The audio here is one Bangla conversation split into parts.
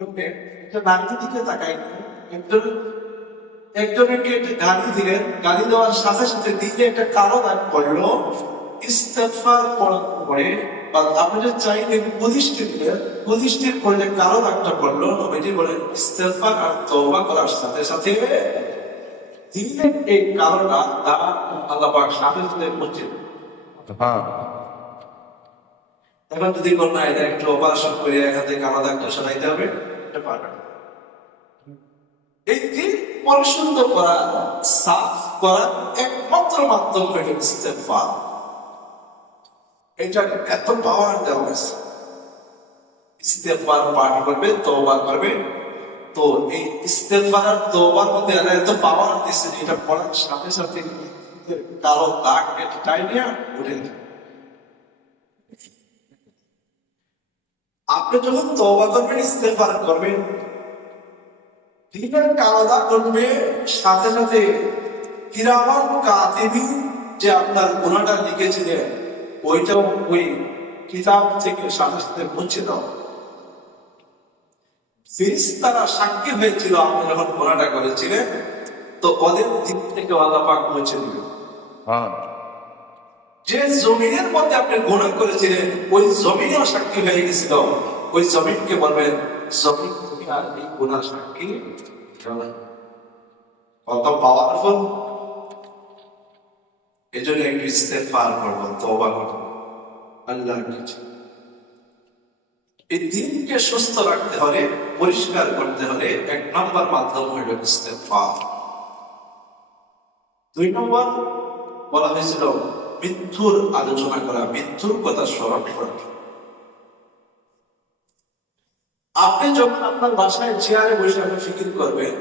নারীর দিকে তাকাই একজন একজনকে একটা গালি দিলেন। গালি দেওয়ার সাথে সাথে দিলে একটা কালো দাগ পড়ল ইস্তেফার পড়ার পরে বা আপনি যদি চাইলেন দিলেন কালো দাগটা পড়ল নবীজি বলেন আর তওবা করার সাথে সাথে দিলেন এই কালো দাগ তা আল্লাহ পাক সাথে সাথে এখন যদি কোন না এটা একটু অপারেশন করে এখান থেকে কালো দাগটা সরাইতে হবে। এটা পারবে এই দিন পরিশুদ্ধ করা, সাফ করা একমাত্র মাধ্যম হইল ইস্তেফা এটা এত পাওয়ার দেওয়া হয়েছে। ইস্তেফার পাঠ করবে, তওবা করবে। তো এই ইস্তেফার তওবার মধ্যে এত পাওয়ার দিচ্ছে এটা পড়ার সাথে সাথে কালো দাগ টাইনিয়া উঠে আপনি যখন তওবা করবেন, ইস্তেগফার করবেন, দিনের কালাদা করবে, সাথে সাথে কিরামান কাতিবি যে আপনার গুণাটা লিখেছিলেন, ওইটাও ওই কিতাব থেকে সাথে সাথে মুছে দাও। ফিরিস্তারা সাক্ষী হয়েছিল আপনি যখন গুণাটা করেছিলেন, তো ওদের দিক থেকে আল্লাহ পাক মুছে দিবে হ্যাঁ। যে জমিনের মধ্যে আপনি গুণা করেছিলেন, ওই জমিনেও সাক্ষী হয়ে গেছিল। ওই জমিনকে বলবেন, জমিন তুমি আর এই গুণার সাক্ষী। কত পাওয়ারফুল এই জন্য একটু ইস্তেফার করব তবা করব আল্লাহর কাছে। এই দিনকে সুস্থ রাখতে হলে, পরিষ্কার করতে হলে এক নম্বর মাধ্যম হইল ইস্তেফার দুই নম্বর বলা হয়েছিল মৃত্যুর আলোচনা করা মৃত্যুর কথা স্মরণ করা। আপনি যখন আপনার বাসায় চেয়ারে বসে আপনি ফিকির করবেন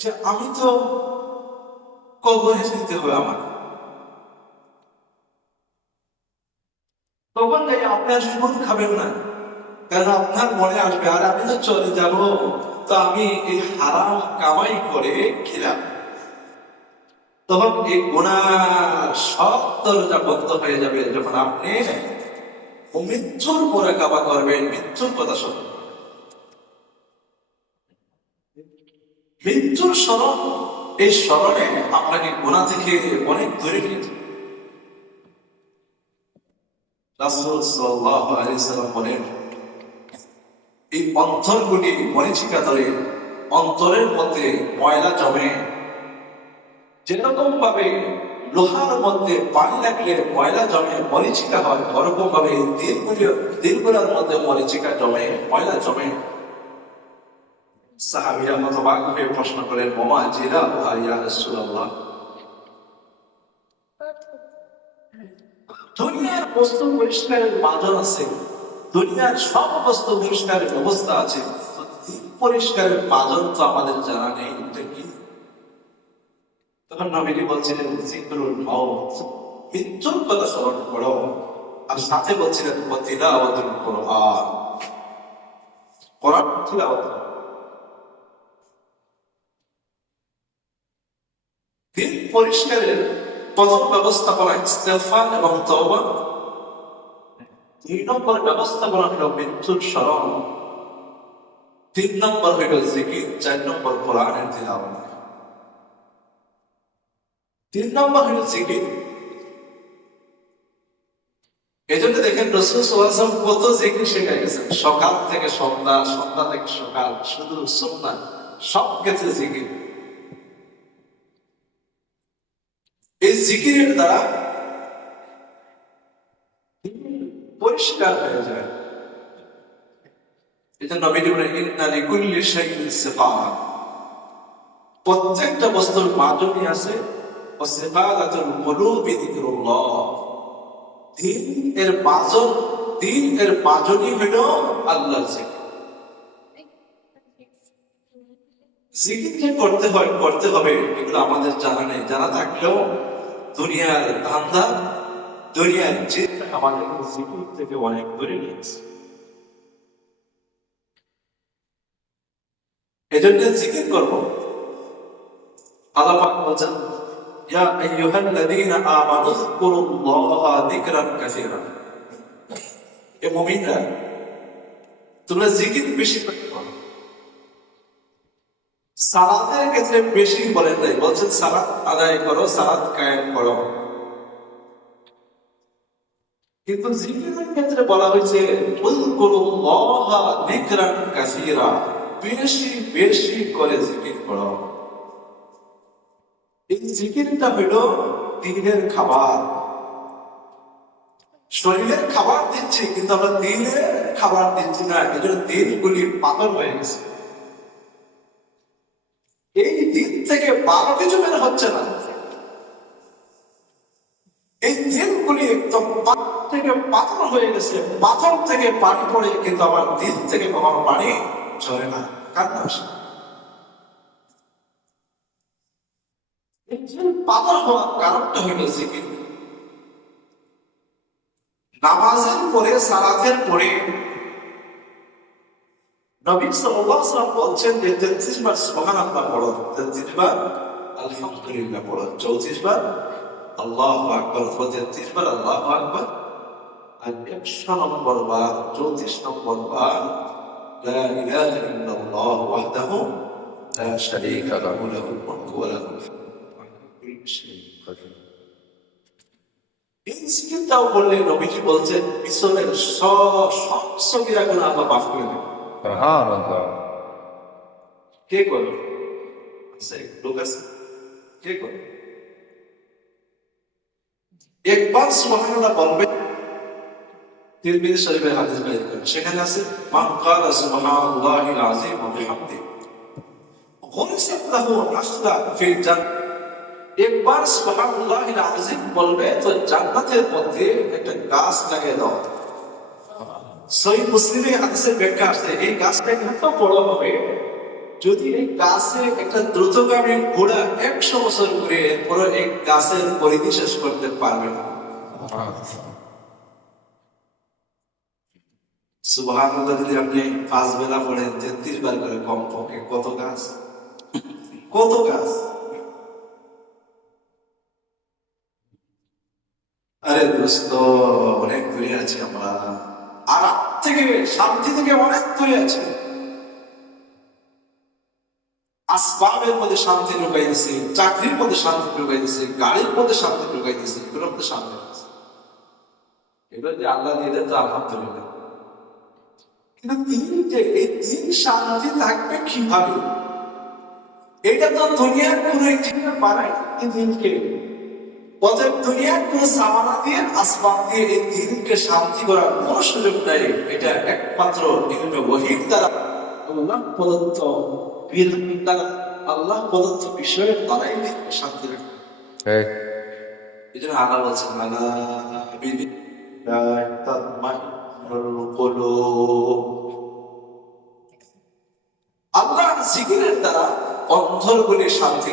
যে, আমি তো কবরে যেতে হবে আমার। তখন যাই আপনি আর সুদ খাবেন না, কারণ আপনার মনে আসবে, আর, আমি তো চলে যাব, তো আমি এই হারাম কামাই করে খেলাম। তখন এই গুণার সব দরজা বন্ধ হয়ে যাবে যখন আপনি মৃত্যুর পরে কাবা করবেন, মৃত্যুর কথা শুনবেন মৃত্যুর স্মরণ, এই স্মরণে আপনাকে গুণা থেকে অনেক দূরে নিয়ে বলেন, এই অন্তরগুলি মরিচিকা ধরে অন্তরের মধ্যে ময়লা জমে যেরকম ভাবে লোহার মধ্যে পানি লাগলে ময়লা জমে, মরিচিকা হয় ওরকম ভাবে দিলগুলি দিলগুলোর মধ্যে মরিচিকা জমে, ময়লা জমে। হয়ে প্রশ্ন করেন জিরা ইয়া রাসূলুল্লাহ? দুনিয়ার বস্তু পরিষ্কারের বাদন আছে, দুনিয়ার সব বস্তু পরিষ্কারের ব্যবস্থা আছে পরিষ্কারের বাদন তো আমাদের জানা নেই কি তখন নবীজি বলছিলেন মৃত্যুর কথা স্মরণ করো। আর সাথে বলছিলেন তিলাওয়াতুল কোরআন। কোরআন দিন পরিষ্কারের প্রথম ব্যবস্থাপনা ইস্তেফান এবং তওবা। দুই নম্বর হলো মৃত্যুর স্মরণ। তিন নম্বর হইল জিকির, চার নম্বর কোরআনের তিলাওয়াত। তিন নম্বর জিকির এই জন্য দেখেন কত জিকির শেখা গেছেন। সকাল থেকে সন্ধ্যা সন্ধ্যা থেকে সকাল, শুধু সন্ধ্যা সব ক্ষেত্রে জিকির। এই জিকিরের দ্বারা পরিষ্কার হয়ে যায়। এই জন্য বলেন, ইন্না লিকুল্লি শাইইন প্রত্যেকটা বস্তুর মাজনি আছে দিন এর বাজন দিন এর বাজনি হইল আল্লাহর জিকির। করতে হয় করতে হবে এগুলো আমাদের জানা নেই। জানা থাকলেও দুনিয়ার ধান্দা দুনিয়ার চিন্তা আমাদের জিকির থেকে অনেক দূরে নিয়েছে এজন্য জিকির করব। আল্লাহ পাক বলছেন ইয়া তোমরা জিকির বেশি সালাতের ক্ষেত্রে বেশি বলেন নাই, বলছেন সালাত আদায় করো, সালাত কায়েম করো। কিন্তু জিকিরের ক্ষেত্রে বলা হয়েছে বেশি বেশি করে জিকির করো। এই হইল দিনের খাবার। শরীরের খাবার দিচ্ছি, কিন্তু আমরা দিনের খাবার দিচ্ছি না। দিনগুলি পাতল হয়ে গেছে। এই দিন থেকে কিছু বের হচ্ছে না। এই দিনগুলি একদম থেকে পাথর হয়ে গেছে। পাথর থেকে পানি পড়ে, কিন্তু আমার দিল থেকে কখনো পানি ঝরে না। কান্না আসে না। এই দিল পাথর হওয়ার কারণটা হইল জিকির নামাজের পরে, সালাতের পরে নবী সাল্লাল্লাহু বলছেন যে 33 বার সুবহানাল্লাহ পড়ো 33 বার আলহামদুলিল্লাহ পড়ো 34 বার আল্লাহু আকবার 33 বার আল্লাহু আকবার, আর 100 নম্বর বার 34 নম্বর বার, লা ইলাহা ইল্লাল্লাহ ওয়াহদাহু লা শারীকা লাহু লাহুল মুলকু ওয়া লাহুল হামদু ওয়া আলা কুল্লি শাইইন কাদির এই জিকিরটাও বললে নবীজি বলছেন পিছনের সব সব সগিরা গুনাহ আল্লাহ মাফ করে দেবেন سبحان الله কে করে আছে লোক আছে কে করে একবার সুবহানাল্লাহ বলবে তিরমিজি শরীফের হাদিস বের করেন সেখানে আছে মান ক্বালা সুবহানাল্লাহিল আযীম ওয়া বিহামদি গুনিসাত লাহু নাসলা ফিল জান্নাহ একবার সুবহানাল্লাহিল আযীম বলবে, তো জান্নাতের মধ্যে একটা গাছ লাগিয়ে দাও। সহি মুসলিমে হাদিসের ব্যাখ্যা আসছে, এই গাছটা এত বড় হবে, যদি এই গাছে একটা দ্রুতগামী ঘোড়া একশো বছর ঘুরে পুরো এই গাছের পরিধি শেষ করতে পারবে না। সুবহান যদি আপনি পাঁচ বেলা পড়েন, তেত্রিশ বার করে কম পক্ষে কত গাছ? কত গাছ আরে দোস্ত অনেক দূরে আছি আমরা। আরাম থেকে শান্তি থেকে অনেক দূরে আছি। আসবাবের মধ্যে শান্তি ঢুকাই দিছি, চাকরির মধ্যে শান্তি ঢুকাই দিছি, গাড়ির মধ্যে শান্তি ঢুকাই দিছি, এগুলোর মধ্যে শান্তি এগুলো যে আল্লাহ দেন তো আলহামদুলিল্লাহ। কিন্তু দিন যে এই দিন শান্তি থাকবে কীভাবে? এটা তো দুনিয়ার কোন ইঞ্জিনিয়ার বানায় দিনকে অতএব দুনিয়ার কোন সামানা দিয়ে আসমান দিয়ে এই দিনকে শান্তি করার কোন সুযোগ নাই। এটা একমাত্র বিভিন্ন বহির দ্বারা। আল্লাহ প্রদত্ত দ্বারা আল্লাহ প্রদত্ত বিষয়ের দ্বারাই শান্তি হ্যাঁ। এই জন্য আল্লাহ বলছেন আল্লাহ জিকিরের দ্বারা অন্তরগুলি শান্তি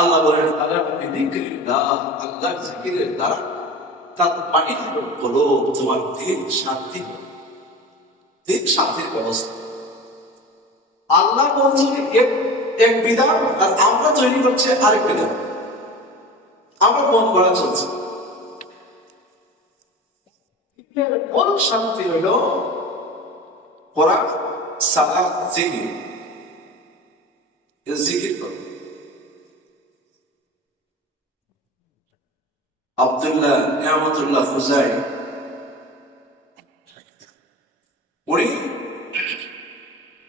আল্লাহ বলেন আল্লাহ আল্লাহ জিকিরের দ্বারা তার পানি হলো তোমার দিন শান্তি। দিন শান্তির ব্যবস্থা। আল্লাহ বলছেন এক বিধান, আর আমরা তৈরি করছে আরেক বিধান। আমরা মন করা চলছে? মূল শান্তি হইল কোরআন, সালাত, জিকির। জিকির عبد الله نعمة الله خزاعي